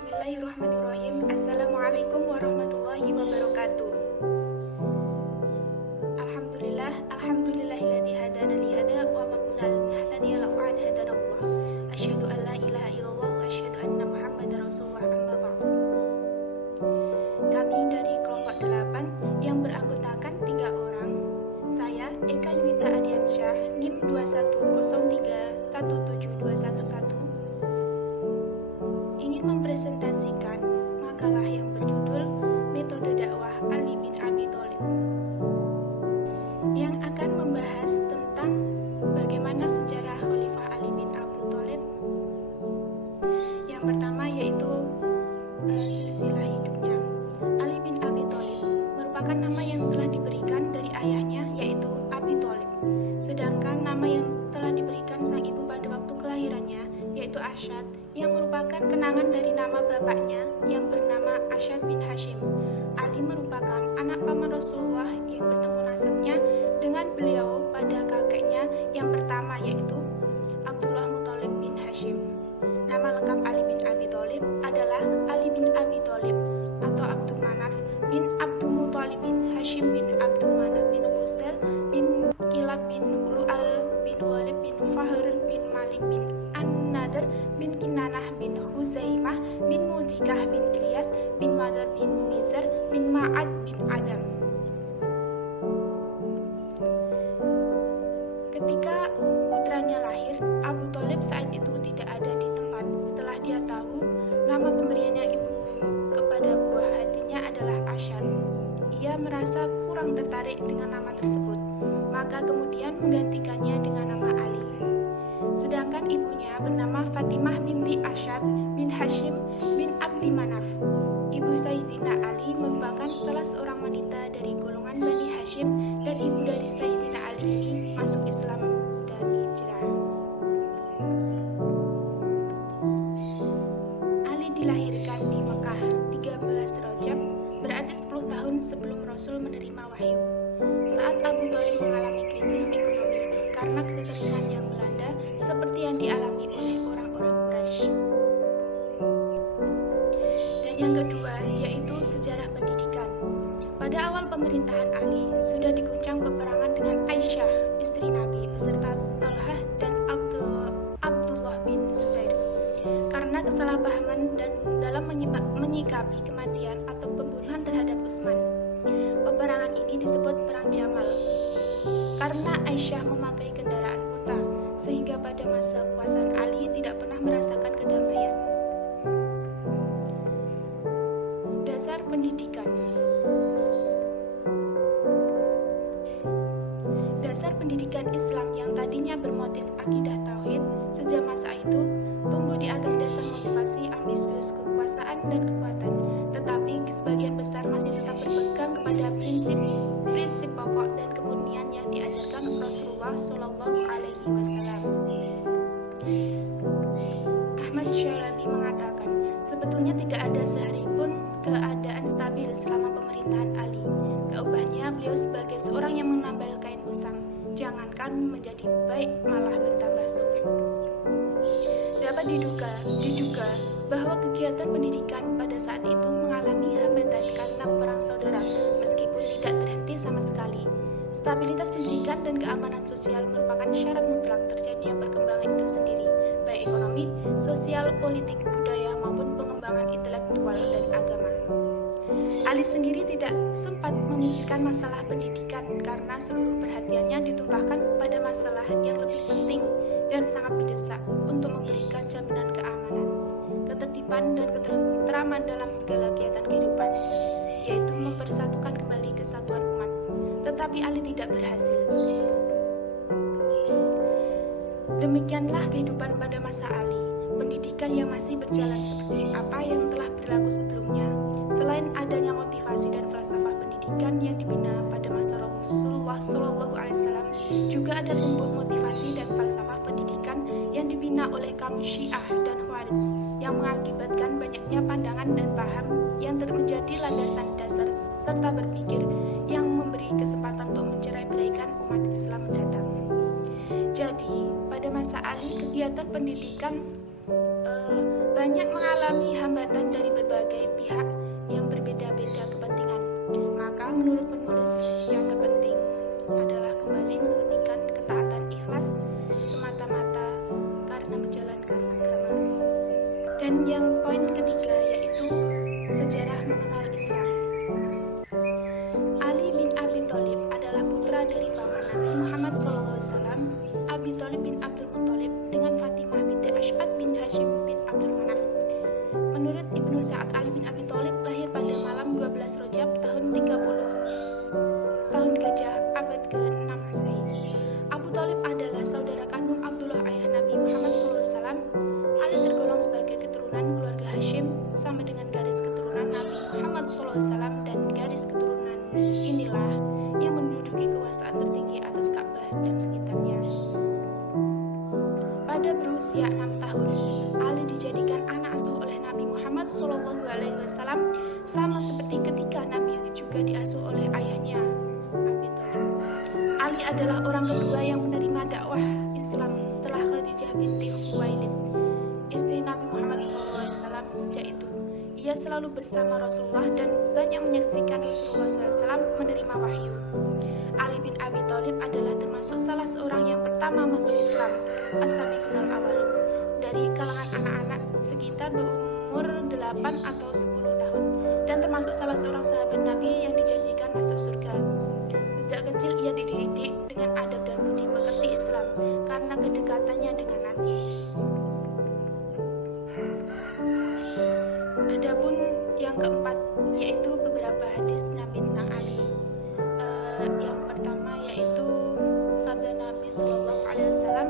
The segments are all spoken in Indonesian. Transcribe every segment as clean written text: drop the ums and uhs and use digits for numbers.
Bismillahirrahmanirrahim. Assalamualaikum warahmatullahi wabarakatuh. Alhamdulillahilladzi hadana li hada wa ma kunna linahtadiya laula an hadana Allah. Asyhadu an la ilaha illallah wa asyhadu anna Muhammadar Rasulullah amma ba'du. Kami dari kelompok 8 yang beranggotakan 3 orang. Saya Eka Yuwita Adiansyah, NIM 2103172111, ingin mempresentasikan makalah yang berjudul Metode Dakwah Ali bin Abi Thalib, yang akan membahas tentang bagaimana sejarah Khalifah Ali bin Abi Thalib. Yang pertama yaitu silsilah hidupnya. Ali bin Abi Thalib merupakan nama yang telah diberikan dari ayahnya, yaitu Abi Thalib. Sedangkan nama yang telah diberikan sang ibu pada waktu kelahirannya yaitu Asyad, yang merupakan kenangan dari nama bapaknya yang bernama Asyad bin Hashim. Ali merupakan anak paman Rasulullah yang bertemu nasabnya dengan beliau pada kakeknya yang pertama, yaitu Abdullah Muthalib bin Hashim. Nama lengkap Ali bin Abi Thalib adalah Ali bin Abi Thalib atau Abdul Manaf bin Abdul Muthalib bin Hashim bin Abdul Manaf bin Qusal bin Kilab bin Lu'al bin Walid bin Fahr bin Malik bin An-Nadr bin Kinanah bin Huzaimah bin Mudrikah bin Ilyas bin Madar bin Nizar bin Ma'ad bin Adam. Ketika putranya lahir, Abu Thalib saat itu tidak ada di tempat. Setelah dia tahu nama pemberiannya ibu kepada buah hatinya adalah Asyad, ia merasa kurang tertarik dengan nama tersebut, maka kemudian menggantikannya dengan nama Ali. Sedangkan ibunya bernama Fatimah binti Asyad bin Hashim bin Abdi Manaf. Ibu Sayyidina Ali merupakan salah seorang wanita dari golongan Bani Hashim, dan ibu dari Sayyidina Ali ini masuk Islam dan hijrah. Ali dilahirkan di Mekah 13 Rajab, berarti 10 tahun sebelum Rasul menerima wahyu. Saat Abu Thalib mengalami krisis ekonomi karena kekeringan yang melanda seperti yang dialami oleh orang-orang Quraisy. Dan yang kedua yaitu sejarah pendidikan. Pada awal pemerintahan Ali sudah diguncang peperangan dengan Aisyah, istri Nabi, beserta Talhah dan Abdullah bin Zubair karena kesalahpahaman dan dalam menyikapi kematian atau pembunuhan terhadap Utsman. Peperangan ini disebut Perang Jamal karena Aisyah memakai kendaraan unta, sehingga pada masa kekuasaan Ali tidak pernah merasakan kedamaian. Dasar pendidikan. Dasar pendidikan Islam yang tadinya bermotif akidah tauhid sejak masa itu tumbuh di atas dasar motivasi ambisius kekuasaan dan kekuatan, tetapi sebagian besar masih tetap berpegang kepada prinsip pokok dan kemurnian yang diajarkan Rasulullah Shallallahu Alaihi Wasallam. Ahmad Syarabi mengatakan, sebetulnya tidak ada sehari pun keadaan stabil selama pemerintahan Ali. Keubahnya beliau sebagai seorang yang menambal kain usang, jangankan menjadi baik malah bertambah sulit. Dapat diduga bahwa kegiatan pendidikan pada saat itu mengalami hambatan karena perang saudara, meskipun tidak terhenti sama sekali. Stabilitas pendidikan dan keamanan sosial merupakan syarat mutlak terjadinya perkembangan itu sendiri, baik ekonomi, sosial, politik, budaya, maupun pengembangan intelektual dan agama. Ali sendiri tidak sempat memikirkan masalah pendidikan karena seluruh perhatiannya ditumpahkan pada masalah yang lebih penting dan sangat mendesak untuk memberikan jaminan keamanan, ketertiban dan ketenteraman dalam segala kegiatan kehidupan, yaitu mempersatukan kembali kesatuan umat. Tetapi Ali tidak berhasil. Demikianlah kehidupan pada masa Ali. Pendidikan yang masih berjalan seperti apa yang telah berlaku sebelumnya. Selain adanya motivasi dan falsafah pendidikan yang dibina pada masa Rasulullah SAW, juga ada tumbuh motivasi dan falsafah pendidikan yang dibina oleh kaum Syiah dan Khawarij, yang mengakibatkan banyaknya pandangan dan paham yang menjadi landasan dasar serta berpikir yang memberi kesempatan untuk mencerai-beraikan umat Islam mendatang. Jadi, pada masa Ali, kegiatan pendidikan banyak mengalami hambatan dari berbagai pihak yang berbeda-beda kepentingan. Maka menurut penulis, yang terpenting adalah kembali memurnikan ketaatan ikhlas semata-mata karena menjalankan agama. Dan yang poin ketiga yaitu sejarah mengenal Islam. Ali bin Abi Thalib adalah putra dari paman Nabi Muhammad SAW, Abi Thalib bin Abdul Muthalib, dengan Fatimah binti Ash'ad bin Hashim bin Abdul Manaf. Menurut Ibnu Sa'ad, Ali bin Abi Thalib lahir pada malam 12 Rajab tahun 30 tahun Gajah abad ke-6 Masehi. Abu Thalib adalah saudara kandung Abdullah ayah Nabi Muhammad SAW. Ali tergolong sebagai keturunan keluarga Hashim sama dengan garis keturunan Nabi Muhammad SAW, dan garis keturunan inilah yang menduduki kekuasaan tertinggi atas Ka'bah dan sekitarnya. Pada berusia 6 tahun, Ali dijadikan anak asuh oleh Nabi Muhammad SAW, sama seperti ketika Nabi juga diasuh oleh ayahnya, Abi Thalib. Ali adalah orang kedua yang menerima dakwah Islam setelah Khadijah binti Khuwailid, istri Nabi Muhammad SAW. Sejak itu, ia selalu bersama Rasulullah dan banyak menyaksikan Rasulullah SAW menerima wahyu. Ali bin Abi Thalib adalah termasuk salah seorang yang pertama masuk Islam, as-sabiqunal awwalun, dari kalangan anak-anak sekitar berumur 8 atau 10 tahun, dan termasuk salah seorang sahabat Nabi yang dijanjikan masuk surga. Sejak kecil ia dididik dengan adab dan budi pekerti Islam karena kedekatannya dengan Nabi. Adapun yang keempat yaitu beberapa hadis Nabi tentang Ali. Yang pertama yaitu sabda Nabi SAW,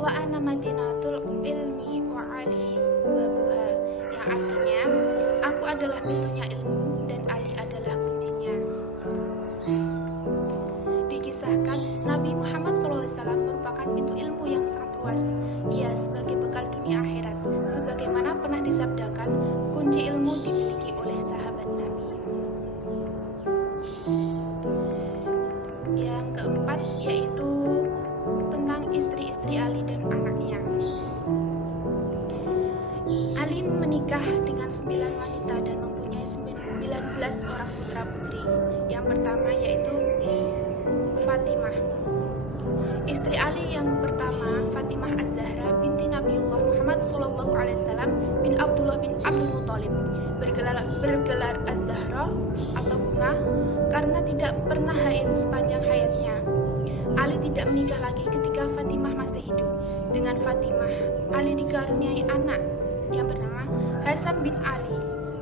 wa ana madinatul ilmi wa ali babuha, yang artinya aku adalah pintunya ilmu dan Ali adalah kuncinya. Dikisahkan Nabi Muhammad SAW merupakan pintu ilmu yang sangat luas. Ia sebagai bekal dunia akhirat, sebagaimana pernah disabdakan, kunci ilmu dimiliki oleh sahabat Nabi. Yang keempat yaitu tentang istri-istri Ali dan anaknya. Ali menikah dengan 9 wanita dan mempunyai 19 orang putra-putri. Yang pertama yaitu Fatimah. Istri Ali yang pertama, Fatimah Az-Zahra binti Nabiullah Muhammad SAW bin Abdullah bin Abdul Muthalib, bergelar Az-Zahra atau bunga karena tidak pernah haid sepanjang hayatnya. Ali tidak menikah lagi ketika Fatimah masih hidup. Dengan Fatimah, Ali dikaruniai anak yang bernama Hasan bin Ali,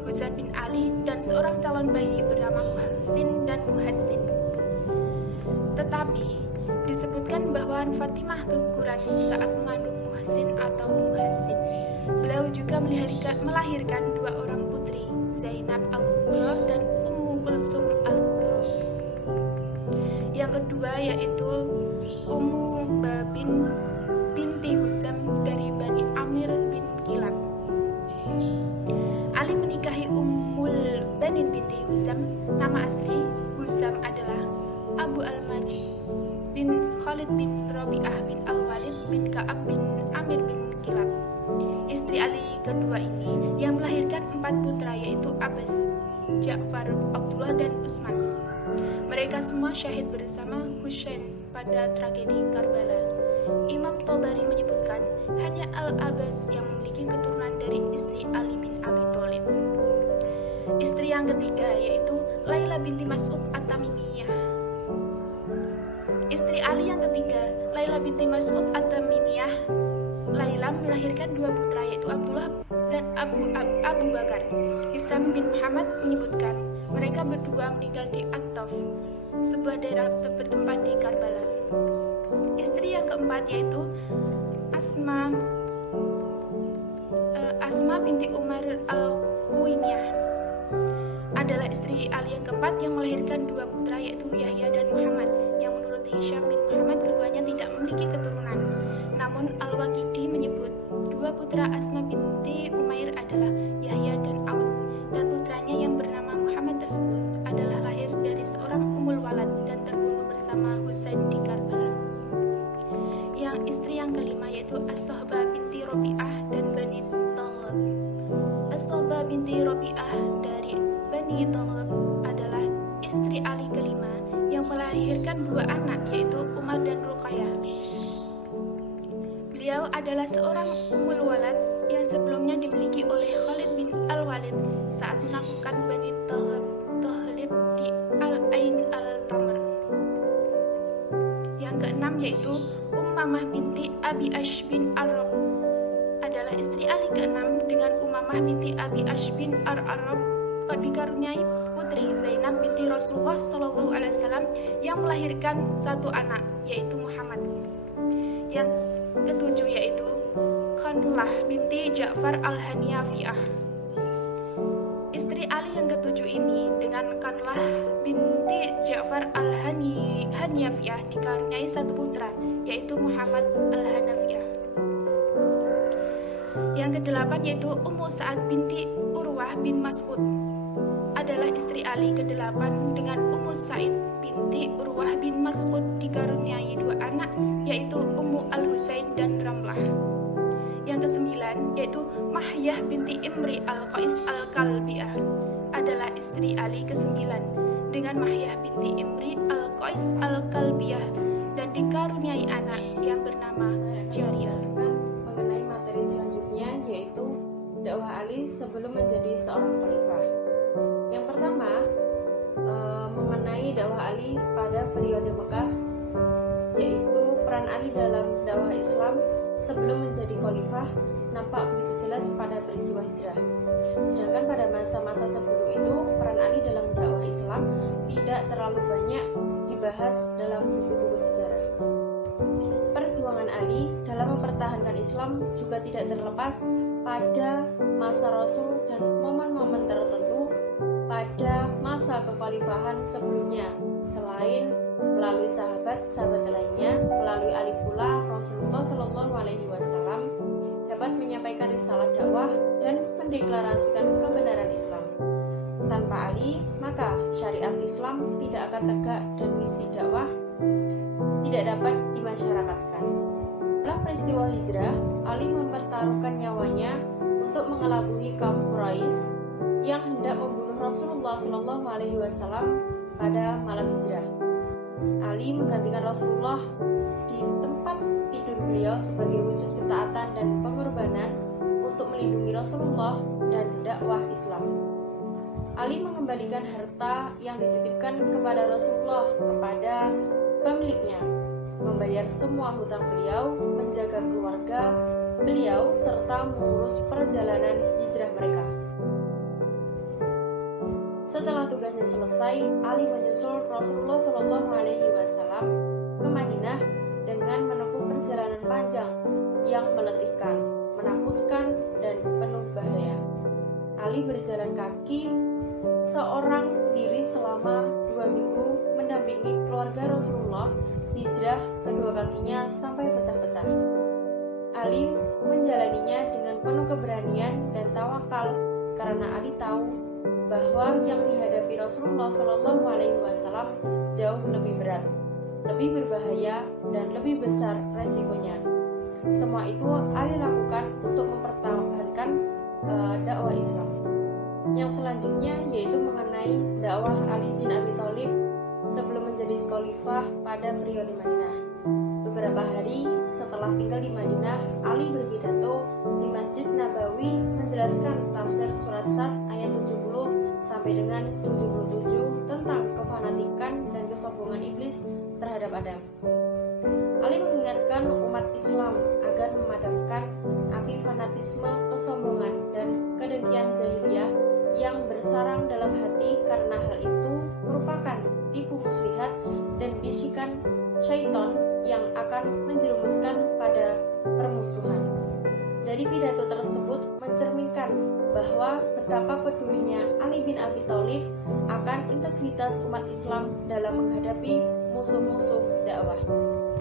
Husain bin Ali, dan seorang calon bayi bernama Muhsin dan Muhassin. Tetapi disebutkan bahwa Fatimah keguguran saat mengandung Muhsin atau Muhassin. Beliau juga melahirkan 2 orang putri, Zainab Al-Kubra dan Ummu Kulsum Al-Kubra. Yang kedua yaitu Ummu Babin binti Husam dari Bani Amir bin Kilab. Ali menikahi Ummul Banin binti Husam. Nama asli Husam adalah Abu Al-Majid bin Khalid bin Rabi'ah bin Al-Walid bin Ka'ab bin Amir bin Kilab. Istri Ali kedua ini yang melahirkan 4 putra yaitu Abbas, Ja'far, Abdullah, dan Utsman. Mereka semua syahid bersama Husain pada tragedi Karbala. Imam Thabari menyebutkan hanya Al-Abbas yang memiliki keturunan dari istri Ali bin Abi Thalib. Istri yang ketiga yaitu Laila binti Mas'ud At-Tamimiyah. Istri Ali yang ketiga, Laila binti Mas'ud At-Tamimiyah. Laila melahirkan 2 putra yaitu Abdullah dan Abu Bakar. Hisam bin Muhammad menyebutkan mereka berdua meninggal di At-Taf, sebuah daerah bertempat di Karbala. Istri yang keempat yaitu Asma binti Umar Al-Kuimiyah adalah istri Ali yang keempat yang melahirkan 2 putra yaitu Yahya dan Muhammad, yang menurut Hisham bin Muhammad keduanya tidak memiliki keturunan. Namun Al-Waqidi menyebut 2 putra Asma binti Umair adalah Yahya dan Aun, dan putranya yang bernama Muhammad tersebut adalah lahir dari seorang Ummul Walad dan terbunuh bersama Husain di Karbala. Yang istri yang kelima yaitu As-Sohbah binti Rabi'ah dan Bani Taghlab. As-Sabah binti Rabi'ah dari Bani Taghlab adalah istri Ali kelima yang melahirkan dua anak, yaitu Umar dan Ruqayyah. Beliau adalah seorang ummul walad yang sebelumnya dimiliki oleh Khalid bin Al-Walid saat menaklukkan Bani Taghlab di Al-Ain Al-Tamr. Yang keenam yaitu Ummamah binti Abi Ash bin Arab adalah istri Ali keenam dengan Ummamah binti Abi Ash bin Arab dikaruniai putri Zainab binti Rasulullah SAW yang melahirkan satu anak, yaitu Muhammad. Yang ketujuh yaitu Khanlah binti Ja'far al-Haniyafiyah. Istri Ali yang ketujuh ini dengan Khanlah binti Ja'far al-Haniyafiyah dikaruniai satu putra, yaitu Muhammad al-Hanafiyah. Yang kedelapan yaitu Ummu Sa'ad binti Urwah bin Mas'ud adalah istri Ali kedelapan dengan Ummu Sa'id binti Urwah bin Mas'ud dikaruniai dua anak, yaitu Ummu Al-Husain dan Ramlah. Yang kesembilan yaitu Mahyah binti Imri Al-Qais Al-Kalbiyah adalah istri Ali kesembilan dengan Mahyah binti Imri Al-Qais Al-Kalbiyah dan dikaruniai anak yang bernama Jariyah. Mengenai materi selanjutnya yaitu dakwah Ali sebelum menjadi seorang khalifah. Yang pertama mengenai dakwah Ali pada periode Mekah, yaitu peran Ali dalam dakwah Islam sebelum menjadi khalifah nampak begitu jelas pada peristiwa hijrah. Sedangkan pada masa-masa sebelum itu peran Ali dalam dakwah Islam tidak terlalu banyak dibahas dalam buku-buku sejarah. Perjuangan Ali dalam mempertahankan Islam juga tidak terlepas pada masa Rasul dan momen-momen tertentu pada masa kekhalifahan sebelumnya, selain melalui sahabat-sahabat lainnya, melalui Ali pula Rasulullah SAW dapat menyampaikan risalah dakwah dan mendeklarasikan kebenaran Islam. Tanpa Ali, maka syariat Islam tidak akan tegak dan misi dakwah tidak dapat dimasyarakatkan. Dalam peristiwa hijrah, Ali mempertaruhkan nyawanya untuk mengelabui kaum Quraisy yang hendak membunuh Rasulullah SAW pada malam hijrah. Ali menggantikan Rasulullah di tempat tidur beliau sebagai wujud ketaatan dan pengorbanan untuk melindungi Rasulullah dan dakwah Islam. Ali mengembalikan harta yang dititipkan kepada Rasulullah kepada pemiliknya, membayar semua hutang beliau, menjaga keluarga beliau, serta mengurus perjalanan hijrah mereka. Setelah tugasnya selesai, Ali menyusul Rasulullah SAW ke Madinah dengan menempuh perjalanan panjang yang meletihkan, menakutkan, dan penuh bahaya. Ali berjalan kaki seorang diri selama 2 minggu mendampingi keluarga Rasulullah hijrah kedua kakinya sampai pecah-pecah. Ali menjalaninya dengan penuh keberanian dan tawakal karena Ali tahu bahwa yang dihadapi Rasulullah SAW jauh lebih berat, lebih berbahaya, dan lebih besar resikonya. Semua itu Ali lakukan untuk mempertahankan dakwah Islam. Yang selanjutnya yaitu mengenai dakwah Ali bin Abi Thalib sebelum menjadi khalifah pada periode Madinah. Beberapa hari setelah tinggal di Madinah, Ali berpidato di Masjid Nabawi menjelaskan tafsir surat Sad ayat 70 sampai dengan 77 tentang kefanatikan dan kesombongan iblis terhadap Adam. Ali mengingatkan umat Islam agar memadamkan api fanatisme, kesombongan, dan kedengkian jahiliyah yang bersarang dalam hati karena hal itu merupakan tipu muslihat dan bisikan syaitan yang akan menjerumuskan pada permusuhan. Dari pidato tersebut mencerminkan bahwa betapa pedulinya Ali bin Abi Thalib akan integritas umat Islam dalam menghadapi musuh-musuh dakwah.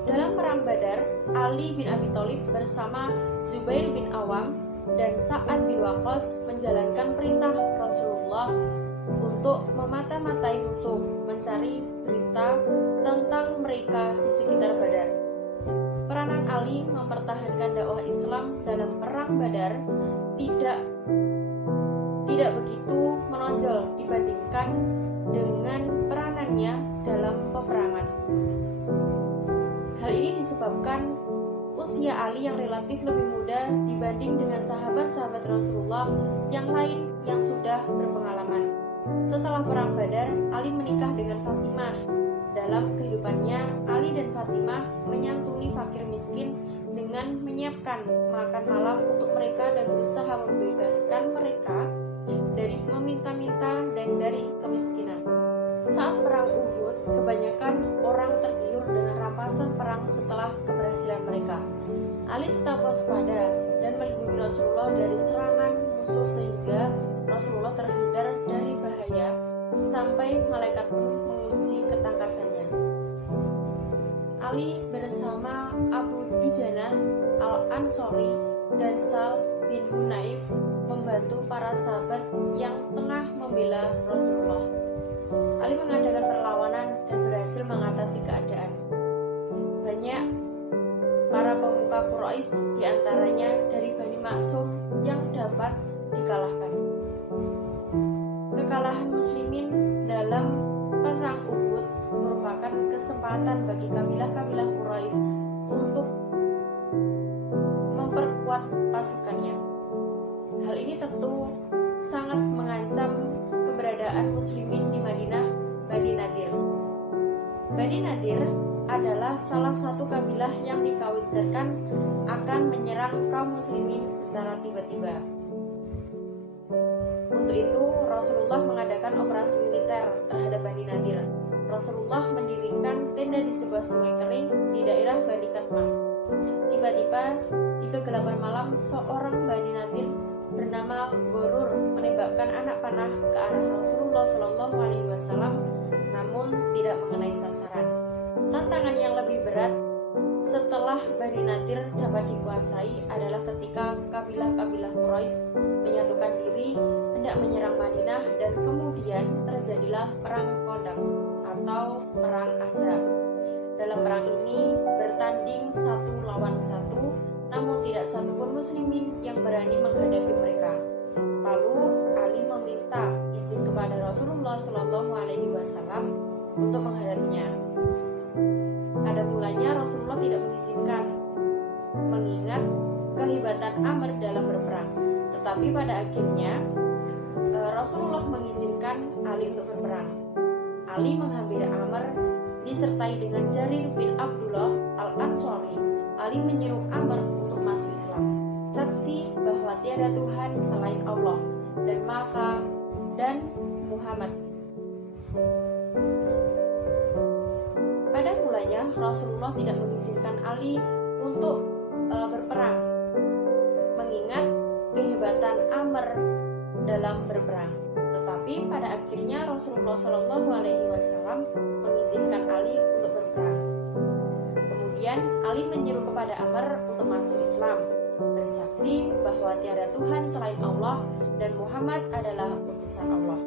Dalam perang Badar, Ali bin Abi Thalib bersama Zubair bin Awam dan Sa'ad bin Waqqas menjalankan perintah Rasulullah untuk memata-matai musuh, mencari berita tentang mereka di sekitar Badar. Peranan Ali mempertahankan dakwah Islam dalam perang Badar tidak begitu menonjol dibandingkan dengan peranannya dalam peperangan. Hal ini disebabkan usia Ali yang relatif lebih muda dibanding dengan sahabat-sahabat Rasulullah yang lain yang sudah berpengalaman. Setelah perang Badar, Ali menikah dengan Fatimah. Dalam kehidupannya, Ali dan Fatimah menyantuni fakir miskin dengan menyiapkan makan malam untuk mereka dan berusaha membebaskan mereka dari meminta-minta dan dari kemiskinan. Saat perang Uhud, kebanyakan orang tergiur dengan rampasan perang setelah keberhasilan mereka. Ali tetap waspada dan melindungi Rasulullah dari serangan musuh sehingga Rasulullah terhindar dari bahaya sampai malaikat pun menguji ketangkasannya. Ali bersama Abu Dujanah Al-Ansori dan Sal bin Hunayf membantu para sahabat yang tengah membela Rasulullah. Ali mengadakan perlawanan dan berhasil mengatasi keadaan. Banyak para pemuka Quraisy diantaranya dari Bani Maksum yang dapat dikalahkan. Kekalahan muslimin dalam perang Uhud merupakan kesempatan bagi kabilah-kabilah Quraisy untuk memperkuat pasukannya. Hal ini tentu sangat mengancam keberadaan muslimin di Madinah Bani Nadir. Bani Nadir adalah salah satu kabilah yang dikhawatirkan akan menyerang kaum muslimin secara tiba-tiba. Untuk itu, Rasulullah mengadakan operasi militer terhadap Bani Nadir. Rasulullah mendirikan tenda di sebuah sungai kering di daerah Bani Katmah. Tiba-tiba, di kegelapan malam, seorang Bani Nadir bernama Gorur menembakkan anak panah ke arah Rasulullah SAW, namun tidak mengenai sasaran. Tantangan yang lebih berat setelah Bani Nadir dapat dikuasai adalah ketika kabilah-kabilah Quraisy menyatukan diri hendak menyerang Madinah dan kemudian terjadilah perang Khandaq atau perang Ahzab. Dalam perang ini bertanding satu lawan satu, namun tidak satupun muslimin yang berani menghadapi mereka. Lalu Ali meminta izin kepada Rasulullah SAW untuk menghadapinya. Pada mulanya Rasulullah tidak mengizinkan, mengingat kehebatan Amr dalam berperang. Tetapi pada akhirnya Rasulullah mengizinkan Ali untuk berperang. Ali menghampiri Amr disertai dengan Jarir bin Abdullah Al-Ansori. Ali menyeru Amr untuk masuk Islam, saksi bahwa tiada Tuhan selain Allah dan Muhammad. Pada mulanya Rasulullah tidak mengizinkan Ali untuk berperang, mengingat kehebatan Amr dalam berperang. Tetapi pada akhirnya Rasulullah SAW mengizinkan Ali untuk berperang. Kemudian Ali menyeru kepada Amr untuk masuk Islam, bersaksi bahwa tiada Tuhan selain Allah dan Muhammad adalah utusan Allah.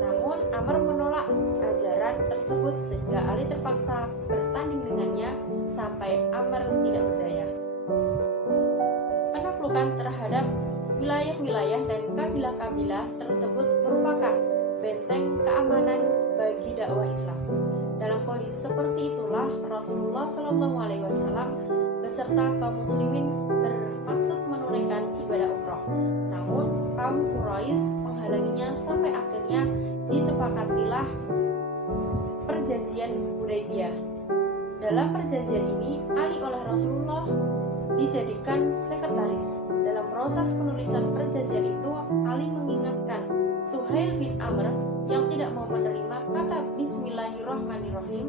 Namun Amr menolak ajaran tersebut sehingga Ali terpaksa bertanding dengannya sampai Amr tidak berdaya. Penaklukan terhadap wilayah-wilayah dan kabilah-kabilah tersebut merupakan benteng keamanan bagi dakwah Islam. Dalam kondisi seperti itulah Rasulullah SAW beserta kaum muslimin bermaksud menunaikan ibadah umroh. Namun kaum Quraisy menghalanginya sampai akhirnya disepakatilah perjanjian Hudaybiyah. Dalam perjanjian ini Ali oleh Rasulullah dijadikan sekretaris. Dalam proses penulisan perjanjian itu, Ali mengingatkan Suhail bin Amr yang tidak mau menerima kata Bismillahirrahmanirrahim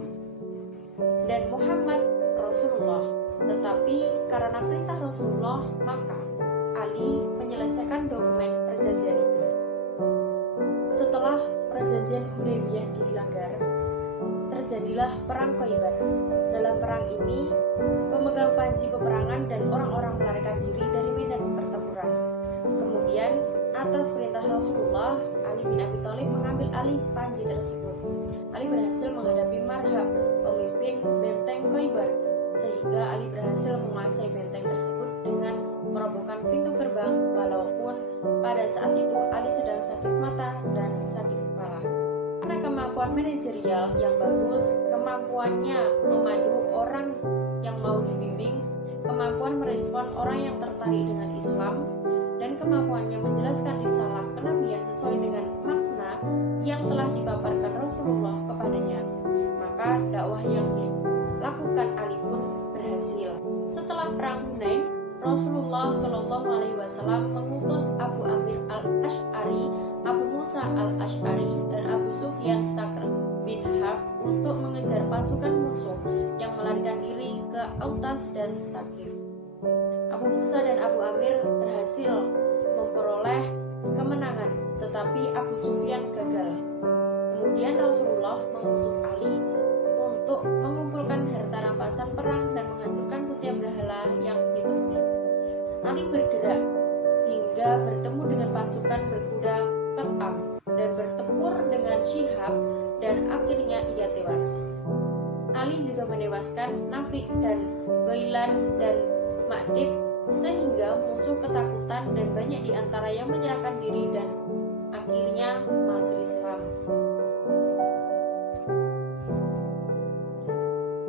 dan Muhammad Rasulullah. Tetapi karena perintah Rasulullah, maka Ali menyelesaikan dokumen perjanjian itu. Setelah perjanjian Hudaybiyah dilanggar, terjadilah perang Khaybar. Dalam perang ini, pemegang panji peperangan dan orang-orang melarikan diri dari medan pertempuran. Kemudian, atas perintah Rasulullah, Ali bin Abi Thalib mengambil alih panji tersebut. Ali berhasil menghadapi Marhab, pemimpin benteng Khaybar, sehingga Ali berhasil menguasai benteng tersebut dengan merobohkan pintu gerbang, walaupun pada saat itu Ali sedang sakit mata dan sakit kepala. Karena kemampuan manajerial yang bagus, kemampuannya memadu orang yang mau dibimbing, kemampuan merespon orang yang tertarik dengan Islam, dan kemampuannya menjelaskan risalah kenabian sesuai dengan makna yang telah dipaparkan Rasulullah kepadanya, maka dakwah yang dilakukan Ali pun berhasil. Setelah perang Hunain, Rasulullah Shallallahu Alaihi Wasallam mengutus Abu Amir al-Ash'ari, Abu Musa al-Ash'ari, dan Abu Sufyan Sakhr bin Harb untuk mengejar pasukan musuh yang melarikan diri ke Autas dan Saqif. Abu Musa dan Abu Amir berhasil memperoleh kemenangan, tetapi Abu Sufyan gagal. Kemudian Rasulullah mengutus Ali untuk mengumpulkan harta rampasan perang dan menghancurkan setiap berhala yang ditemui. Ali bergerak hingga bertemu dengan pasukan berkuda Qat'am dan bertempur dengan Syihab, dan akhirnya ia tewas. Ali juga menewaskan Nafi dan Ghailan dan Ma'dib, sehingga musuh ketakutan dan banyak di antara yang menyerahkan diri dan akhirnya masuk Islam.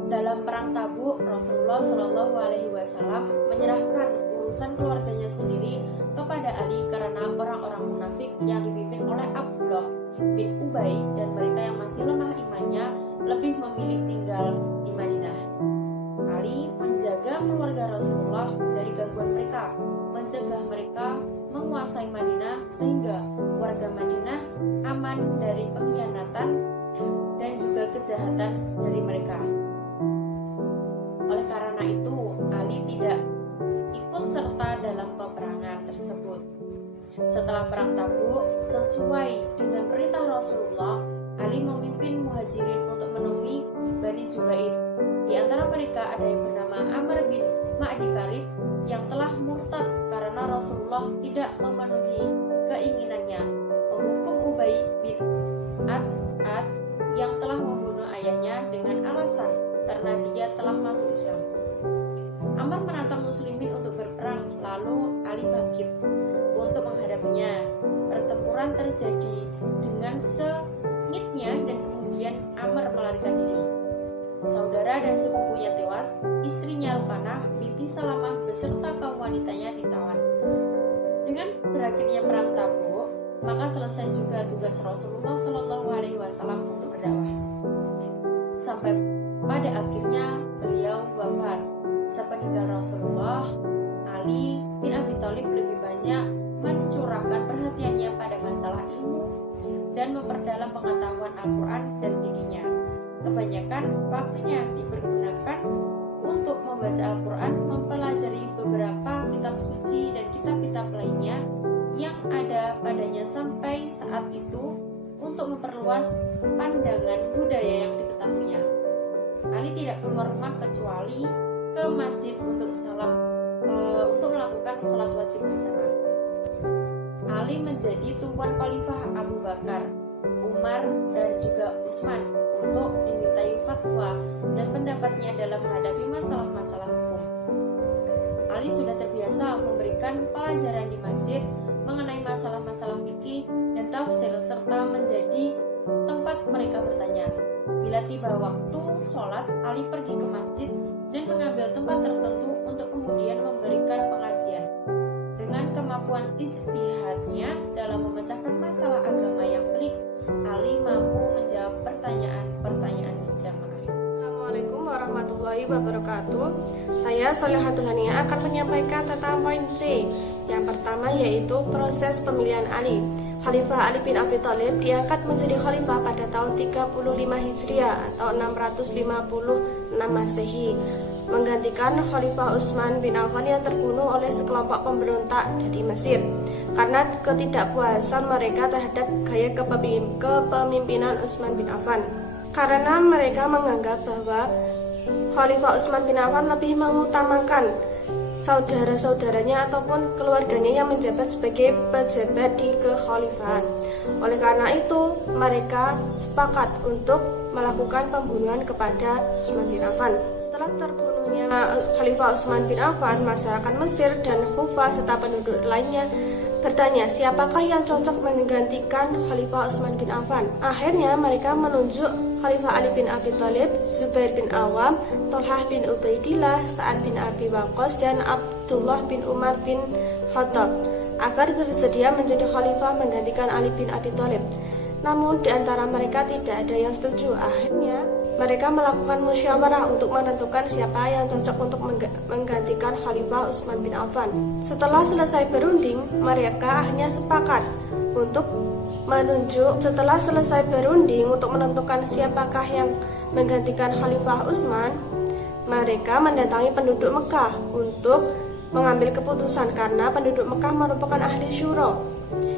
Dalam perang Tabuk, Rasulullah Shallallahu Alaihi Wasallam menyerahkan urusan keluarganya sendiri kepada Ali karena orang-orang munafik yang dipimpin oleh Abdullah bin Ubay dan mereka yang masih lemah imannya lebih memilih tinggal di Madinah. Ali menjaga keluarga Rasulullah dari gangguan mereka, mencegah mereka menguasai Madinah sehingga warga Madinah aman dari pengkhianatan dan juga kejahatan dari mereka. Oleh karena itu, Ali tidak ikut serta dalam peperangan tersebut. Setelah perang Tabuk, sesuai dengan perintah Rasulullah, Ali memimpin Muhajirin untuk menemui Bani Zubair. Di antara mereka ada yang bernama Amr bin Ma'di Karib yang telah murtad karena Rasulullah tidak memenuhi keinginannya menghukum Ubay bin Ats yang telah membunuh ayahnya dengan alasan karena dia telah masuk Islam. Amr menantang muslimin untuk berperang, lalu Ali bangkit untuk menghadapinya. Pertempuran terjadi dengan sengitnya dan kemudian Amr melarikan diri. Saudara dan sepupunya tewas, istrinya Ruqanah binti Salamah beserta kaum wanitanya ditawan. Dengan berakhirnya perang Tabuk, maka selesai juga tugas Rasulullah Shallallahu Alaihi Wasallam untuk berdakwah. Sampai pada akhirnya beliau wafat. Sepeninggal Rasulullah, Ali bin Abi Thalib lebih banyak mencurahkan perhatiannya pada masalah ilmu dan memperdalam pengetahuan Al-Quran dan fikihnya. Kebanyakan waktunya dipergunakan untuk membaca Al-Quran, mempelajari beberapa kitab suci dan kitab-kitab lainnya yang ada padanya sampai saat itu untuk memperluas pandangan budaya yang diketahuinya. Ali tidak keluar rumah kecuali ke masjid untuk melakukan salat wajib berjamaah. Ali menjadi tumpuan khalifah Abu Bakar, Umar, dan juga Utsman untuk dimintai fatwa dan pendapatnya dalam menghadapi masalah-masalah hukum. Ali sudah terbiasa memberikan pelajaran di masjid mengenai masalah-masalah fikih dan tafsir serta menjadi tempat mereka bertanya. Bila tiba waktu sholat, Ali pergi ke masjid dan mengambil tempat tertentu untuk kemudian memberikan pengajian. Dengan kemampuan ijtihadnya dalam memecahkan masalah agama yang pelik, Ali mampu menjawab pertanyaan-pertanyaan jamaah. Assalamualaikum warahmatullahi wabarakatuh. Saya Solehatul Hania akan menyampaikan tentang poin C. Yang pertama yaitu proses pemilihan Ali. Khalifah Ali bin Abi Thalib diangkat menjadi khalifah pada tahun 35 Hijriah atau 656 Masehi, menggantikan Khalifah Utsman bin Affan yang terbunuh oleh sekelompok pemberontak dari Mesir karena ketidakpuasan mereka terhadap gaya kepemimpinan Utsman bin Affan. Karena mereka menganggap bahwa Khalifah Utsman bin Affan lebih mengutamakan saudara-saudaranya ataupun keluarganya yang menjabat sebagai pejabat di kekhalifahan. Oleh karena itu, mereka sepakat untuk melakukan pembunuhan kepada Utsman bin Affan. Setelah Setelah terbunuhnya Khalifah Utsman bin Affan, masyarakat Mesir dan Kufah serta penduduk lainnya bertanya, siapakah yang cocok menggantikan Khalifah Utsman bin Affan? Akhirnya mereka menunjuk Khalifah Ali bin Abi Thalib, Zubair bin Awam, Thalhah bin Ubaidillah, Sa'ad bin Abi Waqqas, dan Abdullah bin Umar bin Khattab agar bersedia menjadi khalifah menggantikan Ali bin Abi Thalib. Namun di antara mereka tidak ada yang setuju. Akhirnya mereka melakukan musyawarah untuk menentukan siapa yang cocok untuk menggantikan Khalifah Utsman bin Affan. Setelah selesai berunding, mereka akhirnya sepakat untuk menentukan siapakah yang menggantikan Khalifah Utsman. Mereka mendatangi penduduk Mekah untuk mengambil keputusan karena penduduk Mekah merupakan ahli syuro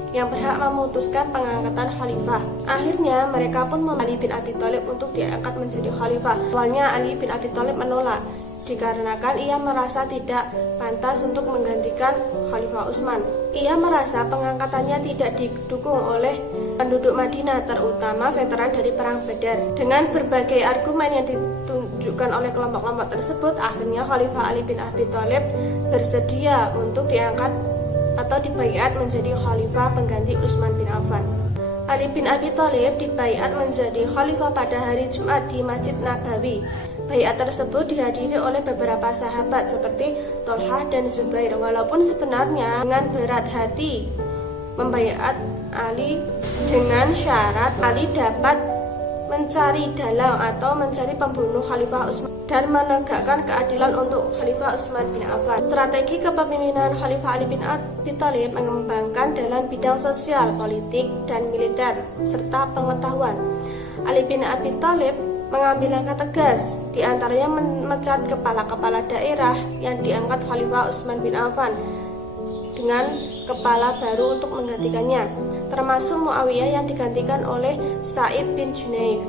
yang berhak memutuskan pengangkatan khalifah. Akhirnya mereka pun memilih Ali bin Abi Thalib untuk diangkat menjadi khalifah. Awalnya Ali bin Abi Thalib menolak dikarenakan ia merasa tidak pantas untuk menggantikan Khalifah Utsman. Ia merasa pengangkatannya tidak didukung oleh penduduk Madinah, terutama veteran dari Perang Badar. Dengan berbagai argumen yang ditunjukkan oleh kelompok-kelompok tersebut, akhirnya Khalifah Ali bin Abi Thalib bersedia untuk diangkat atau dibaiat menjadi khalifah pengganti Utsman bin Affan. Ali bin Abi Thalib dibaiat menjadi khalifah pada hari Jumat di Masjid Nabawi. Baiat tersebut dihadiri oleh beberapa sahabat seperti Thalhah dan Zubair. Walaupun sebenarnya dengan berat hati membaiat Ali dengan syarat Ali dapat mencari dalang atau mencari pembunuh Khalifah Utsman dan menegakkan keadilan untuk Khalifah Utsman bin Affan. Strategi kepemimpinan Khalifah Ali bin Abi Thalib mengembangkan dalam bidang sosial, politik, dan militer, serta pengetahuan. Ali bin Abi Thalib mengambil langkah tegas, diantaranya memecat kepala-kepala daerah yang diangkat Khalifah Utsman bin Affan dengan kepala baru untuk menggantikannya, termasuk Muawiyah yang digantikan oleh Sa'id bin Junaif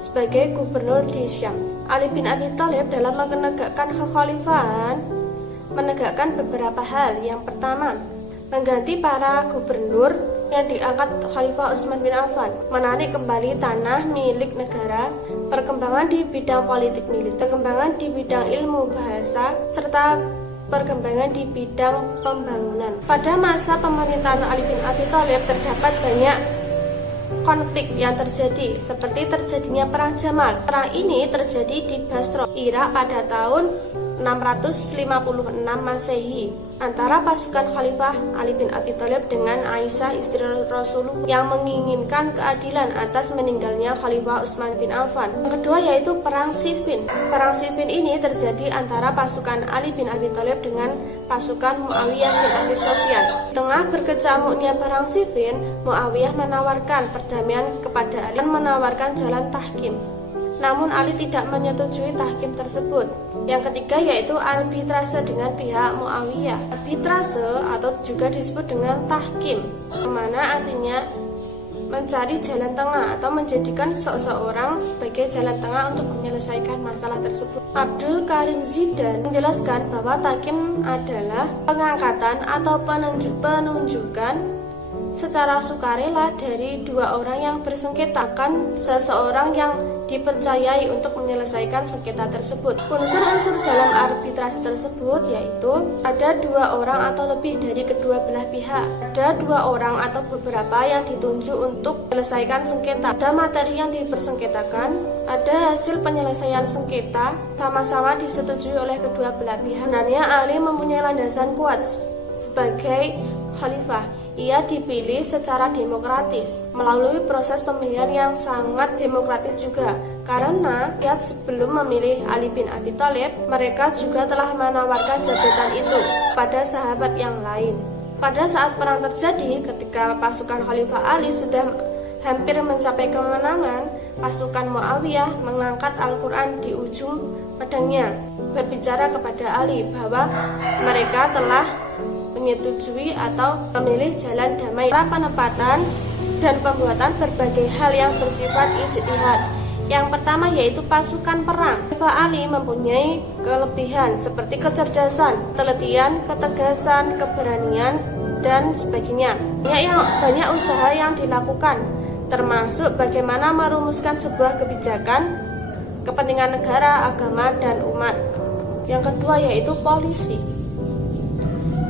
sebagai gubernur di Syam. Ali bin Abi Thalib dalam menegakkan kekhalifahan menegakkan beberapa hal. Yang pertama, mengganti para gubernur yang diangkat Khalifah Utsman bin Affan, menarik kembali tanah milik negara, perkembangan di bidang politik militer, perkembangan di bidang ilmu bahasa, serta perkembangan di bidang pembangunan. Pada masa pemerintahan Ali bin Abi Thalib terdapat banyak konflik yang terjadi, seperti terjadinya Perang Jamal. Perang ini terjadi di Basra, Irak pada tahun 656 Masehi antara pasukan Khalifah Ali bin Abi Thalib dengan Aisyah istri Rasulullah yang menginginkan keadilan atas meninggalnya Khalifah Utsman bin Affan. Yang kedua yaitu Perang Siffin. Perang Siffin ini terjadi antara pasukan Ali bin Abi Thalib dengan pasukan Muawiyah bin Abi Sufyan. Di tengah berkecamuknya Perang Siffin, Muawiyah menawarkan perdamaian kepada Ali dan menawarkan jalan tahkim. Namun Ali tidak menyetujui tahkim tersebut. Yang ketiga yaitu arbitrase dengan pihak Muawiyah. Arbitrase atau juga disebut dengan tahkim, mana artinya mencari jalan tengah atau menjadikan seseorang sebagai jalan tengah untuk menyelesaikan masalah tersebut. Abdul Karim Zidan menjelaskan bahwa tahkim adalah pengangkatan atau penunjukan secara sukarela dari dua orang yang bersengketa akan seseorang yang dipercayai untuk menyelesaikan sengketa tersebut. Unsur-unsur dalam arbitrase tersebut yaitu ada dua orang atau lebih dari kedua belah pihak, ada dua orang atau beberapa yang ditunjuk untuk menyelesaikan sengketa, ada materi yang dipersengketakan, ada hasil penyelesaian sengketa sama-sama disetujui oleh kedua belah pihak. Sebenarnya Ali mempunyai landasan kuat sebagai khalifah. Ia dipilih secara demokratis melalui proses pemilihan yang sangat demokratis juga. Karena lihat sebelum memilih Ali bin Abi Thalib, mereka juga telah menawarkan jabatan itu pada sahabat yang lain. Pada saat perang terjadi, ketika pasukan Khalifah Ali sudah hampir mencapai kemenangan, pasukan Muawiyah mengangkat Al-Quran di ujung pedangnya, berbicara kepada Ali bahwa mereka telah menyetujui atau memilih jalan damai. Penempatan dan pembuatan berbagai hal yang bersifat ijtihad. Yang pertama yaitu pasukan perang. Khalifah Ali mempunyai kelebihan seperti kecerdasan, ketelitian, ketegasan, keberanian, dan sebagainya. Banyak usaha yang dilakukan, termasuk bagaimana merumuskan sebuah kebijakan kepentingan negara, agama, dan umat. Yang kedua yaitu polisi.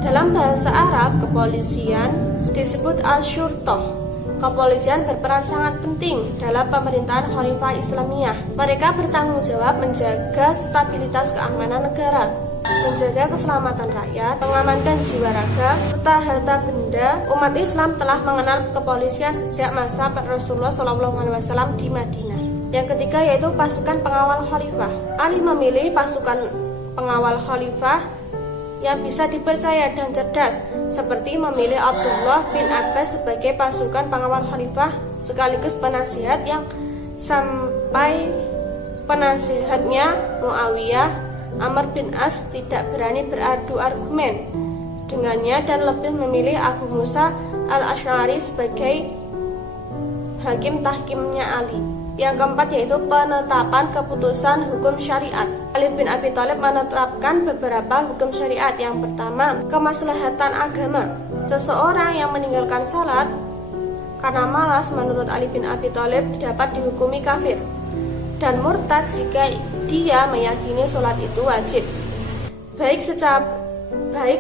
Dalam bahasa Arab, kepolisian disebut al-syurtoh. Kepolisian berperan sangat penting dalam pemerintahan Khalifah Islamiyah. Mereka bertanggung jawab menjaga stabilitas keamanan negara, menjaga keselamatan rakyat, mengamankan jiwa raga, serta harta benda. Umat Islam telah mengenal kepolisian sejak masa Rasulullah SAW di Madinah. Yang ketiga yaitu pasukan pengawal khalifah. Ali memilih pasukan pengawal khalifah yang bisa dipercaya dan cerdas, seperti memilih Abdullah bin Abbas sebagai pasukan pengawal khalifah sekaligus penasihat yang sampai penasihatnya Muawiyah Amr bin As tidak berani beradu argumen dengannya dan lebih memilih Abu Musa al-Asy'ari sebagai hakim tahkimnya Ali. Yang keempat yaitu penetapan keputusan hukum syariat. Ali bin Abi Thalib menetapkan beberapa hukum syariat. Yang pertama, kemaslahatan agama. Seseorang yang meninggalkan sholat karena malas menurut Ali bin Abi Thalib dapat dihukumi kafir dan murtad jika dia meyakini sholat itu wajib, baik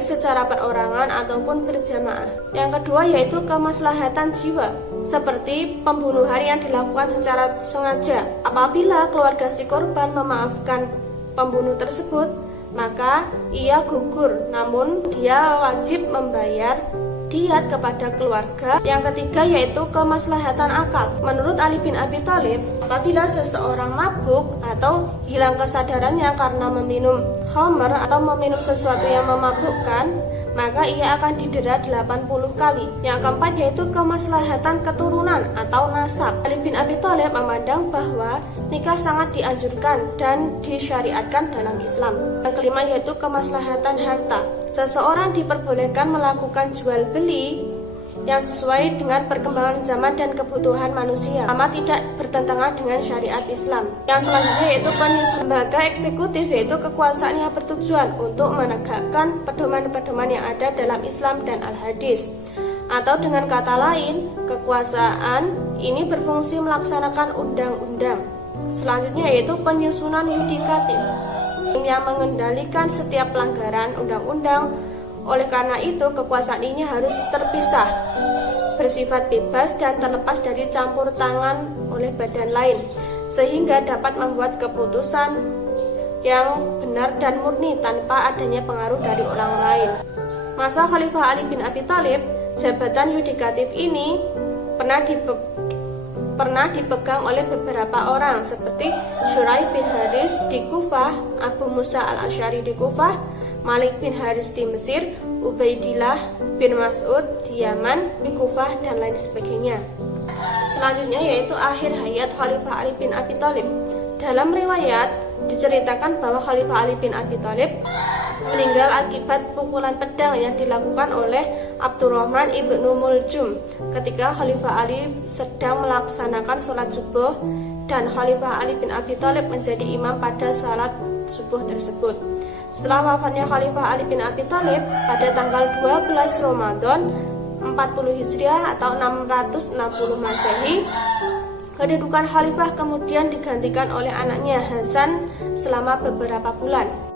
secara perorangan ataupun berjamaah. Yang kedua yaitu kemaslahatan jiwa, seperti pembunuhan yang dilakukan secara sengaja. Apabila keluarga si korban memaafkan pembunuh tersebut, maka ia gugur, namun dia wajib membayar diyat kepada keluarga. Yang ketiga yaitu kemaslahatan akal. Menurut Ali bin Abi Thalib, apabila seseorang mabuk atau hilang kesadarannya karena meminum khamr atau meminum sesuatu yang memabukkan, maka ia akan didera 80 kali. Yang keempat yaitu kemaslahatan keturunan atau nasab. Ali bin Abi Thalib memandang bahwa nikah sangat dianjurkan dan disyariatkan dalam Islam. Yang kelima yaitu kemaslahatan harta. Seseorang diperbolehkan melakukan jual beli yang sesuai dengan perkembangan zaman dan kebutuhan manusia, sama tidak bertentangan dengan syariat Islam. Yang selanjutnya yaitu penyusun. Lembaga eksekutif yaitu kekuasaan yang bertujuan untuk menegakkan pedoman-pedoman yang ada dalam Islam dan Al-Hadis. Atau dengan kata lain, kekuasaan ini berfungsi melaksanakan undang-undang. Selanjutnya yaitu penyusunan yudikatif yang mengendalikan setiap pelanggaran undang-undang. Oleh karena itu, kekuasaan ini harus terpisah, bersifat bebas dan terlepas dari campur tangan oleh badan lain, sehingga dapat membuat keputusan yang benar dan murni tanpa adanya pengaruh dari orang lain. Masa Khalifah Ali bin Abi Thalib, jabatan yudikatif ini pernah dipegang oleh beberapa orang seperti Syuraih bin Haris di Kufah, Abu Musa al-Asy'ari di Kufah, Malik bin Haris di Mesir, Ubaidillah bin Mas'ud di Yaman, di Kufah, dan lain sebagainya. Selanjutnya yaitu akhir hayat Khalifah Ali bin Abi Thalib. Dalam riwayat diceritakan bahwa Khalifah Ali bin Abi Thalib meninggal akibat pukulan pedang yang dilakukan oleh Abdurrahman ibnu Muljum ketika Khalifah Ali sedang melaksanakan sholat subuh, dan Khalifah Ali bin Abi Thalib menjadi imam pada sholat subuh tersebut. Setelah wafatnya Khalifah Ali bin Abi Thalib pada tanggal 12 Ramadan 40 Hijriah atau 660 Masehi, kedudukan khalifah kemudian digantikan oleh anaknya Hasan selama beberapa bulan.